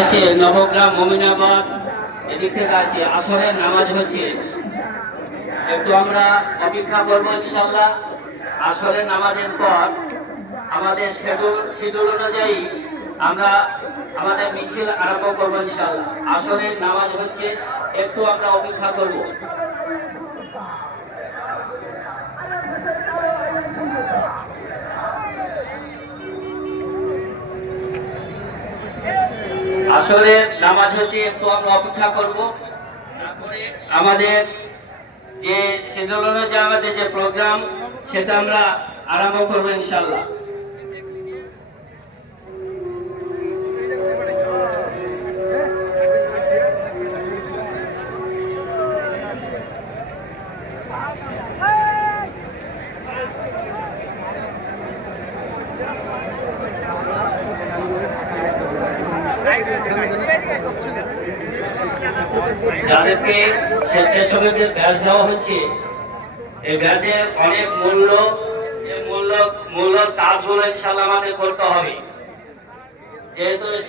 আছে নবগ্রাম মমিনাবাদ, এদিক থেকে আছে। আসরের নামাজ হচ্ছে, একটু আমরা অপেক্ষা করবো ইনশাল্লাহ। আসরের নামাজের পর আমাদের শিডিউল অনুযায়ী আমরা আমাদের মিছিল আরম্ভ করবো ইনশাল্লাহ। আসরের নামাজ হচ্ছে, একটু আমরা অপেক্ষা করব। আসরের নামাজ হচ্ছে, একটু আমরা অপেক্ষা করব। তারপরে আমাদের যে শিডিউল অনুযায়ী আমাদের যে প্রোগ্রাম, সেটা আমরা আরম্ভ করবো ইনশাল্লাহ। যাদেরকে স্বেচ্ছাসেবকদের ব্যাচ দেওয়া হচ্ছে, এই ব্যাচের অনেক মূল্য কাজগুলো ইনশাল্লাহ আমাদের করতে হবে। যেহেতু